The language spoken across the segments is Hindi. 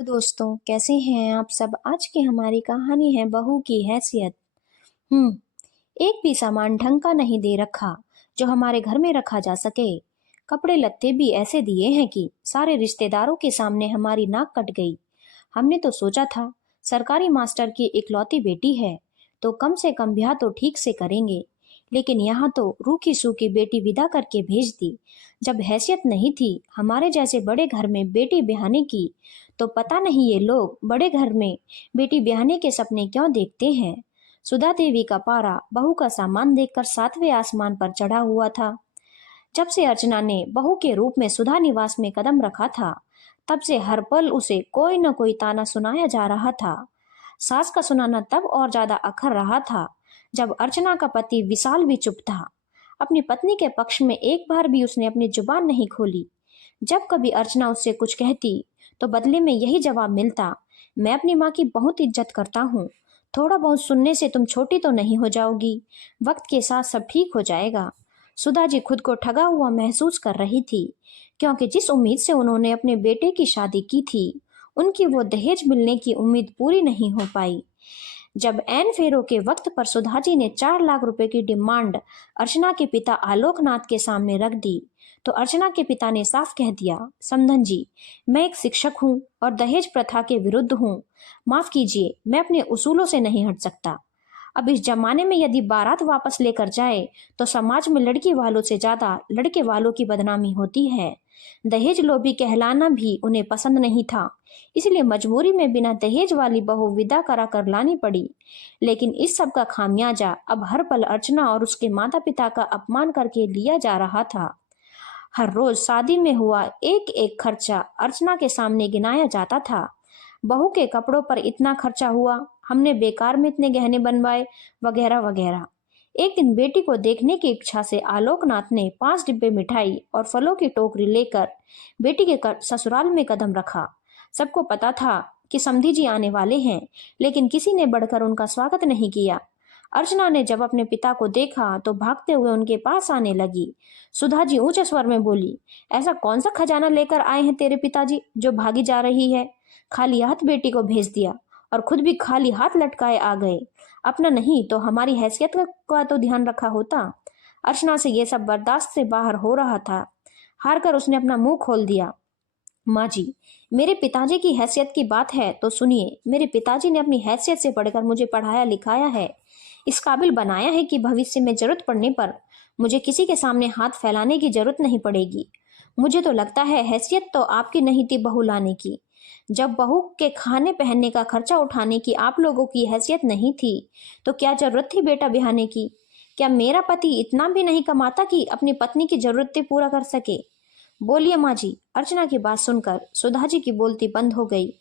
तो दोस्तों, कैसे हैं आप सब। आज की हमारी कहानी है बहू की हैसियत। एक भी सामान ढंग का नहीं दे रखा जो हमारे घर में रखा जा सके। कपड़े लत्ते भी ऐसे दिए हैं कि सारे रिश्तेदारों के सामने हमारी नाक कट गई। हमने तो सोचा था सरकारी मास्टर की इकलौती बेटी है तो कम से कम ब्याह तो ठीक से करेंगे, लेकिन यहाँ तो रूखी सूखी बेटी विदा करके भेज दी। जब हैसियत नहीं थी हमारे जैसे बड़े घर में बेटी ब्याहने की, तो पता नहीं ये लोग बड़े घर में बेटी ब्याहने के सपने क्यों देखते हैं। सुधा देवी का पारा बहू का सामान देखकर सातवें आसमान पर चढ़ा हुआ था। जब से अर्चना ने बहू के रूप में सुधा निवास में कदम रखा था, तब से हर पल उसे कोई न कोई ताना सुनाया जा रहा था। सास का सुनाना तब और ज्यादा अखर रहा था जब अर्चना का पति विशाल भी चुप था। अपनी पत्नी के पक्ष में एक बार भी उसने अपनी जुबान नहीं खोली। जब कभी अर्चना उससे कुछ कहती तो बदले में यही जवाब मिलता, मैं अपनी माँ की बहुत इज्जत करता हूँ, थोड़ा बहुत सुनने से तुम छोटी तो नहीं हो जाओगी, वक्त के साथ सब ठीक हो जाएगा। सुधा जी खुद को ठगा हुआ महसूस कर रही थी, क्योंकि जिस उम्मीद से उन्होंने अपने बेटे की शादी की थी उनकी वो दहेज मिलने की उम्मीद पूरी नहीं हो पाई। जब एन फेरों के वक्त पर सुधा जी ने 4 लाख रुपए की डिमांड अर्चना के पिता आलोकनाथ के सामने रख दी, तो अर्चना के पिता ने साफ कह दिया, समधन जी, मैं एक शिक्षक हूँ और दहेज प्रथा के विरुद्ध हूँ। माफ कीजिए, मैं अपने उसूलों से नहीं हट सकता। अब इस जमाने में यदि बारात वापस लेकर जाए तो समाज में लड़की वालों से ज्यादा लड़के वालों की बदनामी होती है। दहेज लोभी कहलाना भी उन्हें पसंद नहीं था, इसलिए मजबूरी में बिना दहेज वाली बहू विदा करा कर लानी पड़ी। लेकिन इस सब का खामियाजा अब हर पल अर्चना और उसके माता पिता का अपमान करके लिया जा रहा था। हर रोज शादी में हुआ एक एक खर्चा अर्चना के सामने गिनाया जाता था। बहू के कपड़ों पर इतना खर्चा हुआ, हमने बेकार में इतने गहने बनवाए, वगैरह वगैरह। एक दिन बेटी को देखने की इच्छा से आलोकनाथ ने 5 डिब्बे मिठाई और फलों की टोकरी लेकर बेटी के ससुराल में कदम रखा। सबको पता था कि समधी जी आने वाले हैं, लेकिन किसी ने बढ़कर उनका स्वागत नहीं किया। अर्चना ने जब अपने पिता को देखा तो भागते हुए उनके पास आने लगी। सुधा जी ऊंचे स्वर में बोली, ऐसा कौन सा खजाना लेकर आए हैं तेरे पिताजी जो भागी जा रही है। खाली हाथ बेटी को भेज दिया और खुद भी खाली हाथ लटकाए आ गए। अपना नहीं तो हमारी हैसियत का तो ध्यान रखा होता। अर्चना से यह सब बर्दाश्त से बाहर हो रहा था। हार कर उसने अपना मुंह खोल दिया, माँ जी, मेरे पिताजी की हैसियत की बात है तो सुनिए। मेरे पिताजी ने अपनी हैसियत से बढ़कर मुझे पढ़ाया लिखाया है, इस काबिल बनाया है कि भविष्य में जरूरत पड़ने पर मुझे किसी के सामने हाथ फैलाने की जरूरत नहीं पड़ेगी। मुझे तो लगता है हैसियत तो आपकी नहीं थी बहू लाने की। जब बहू के खाने पहनने का खर्चा उठाने की आप लोगों की हैसियत नहीं थी तो क्या जरूरत थी बेटा ब्याहने की। क्या मेरा पति इतना भी नहीं कमाता कि अपनी पत्नी की जरूरतें पूरा कर सके। बोलिए माँ जी। अर्चना की बात सुनकर सुधा जी की बोलती बंद हो गई।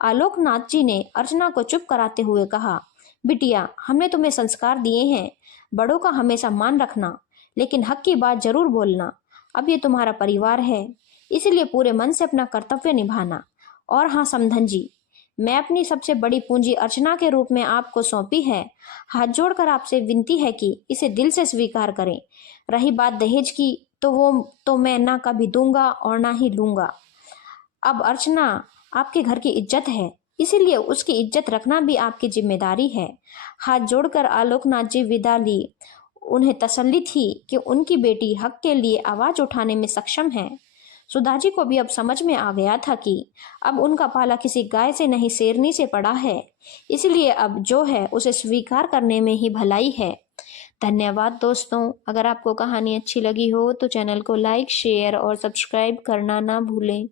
आलोकनाथ जी ने अर्चना को चुप कराते हुए कहा, बिटिया, हमने तुम्हें संस्कार दिए हैं, बड़ों का हमेशा मान रखना, लेकिन हक की बात जरूर बोलना। अब ये तुम्हारा परिवार है, इसलिए पूरे मन से अपना कर्तव्य निभाना। और हाँ समधन जी, मैं अपनी सबसे बड़ी पूंजी अर्चना के रूप में आपको सौंपी है। हाथ जोड़कर आपसे विनती है कि इसे दिल से स्वीकार करें। रही बात दहेज की, तो वो तो मैं ना कभी दूंगा और ना ही लूंगा। अब अर्चना आपके घर की इज्जत है, इसीलिए उसकी इज्जत रखना भी आपकी जिम्मेदारी है। हाथ जोड़कर आलोकनाथ जी विदा ली। उन्हें तसल्ली थी कि उनकी बेटी हक के लिए आवाज उठाने में सक्षम है। सुधा जी को भी अब समझ में आ गया था कि अब उनका पाला किसी गाय से नहीं शेरनी से पड़ा है, इसलिए अब जो है उसे स्वीकार करने में ही भलाई है। धन्यवाद दोस्तों। अगर आपको कहानी अच्छी लगी हो तो चैनल को लाइक, शेयर और सब्सक्राइब करना ना भूलें।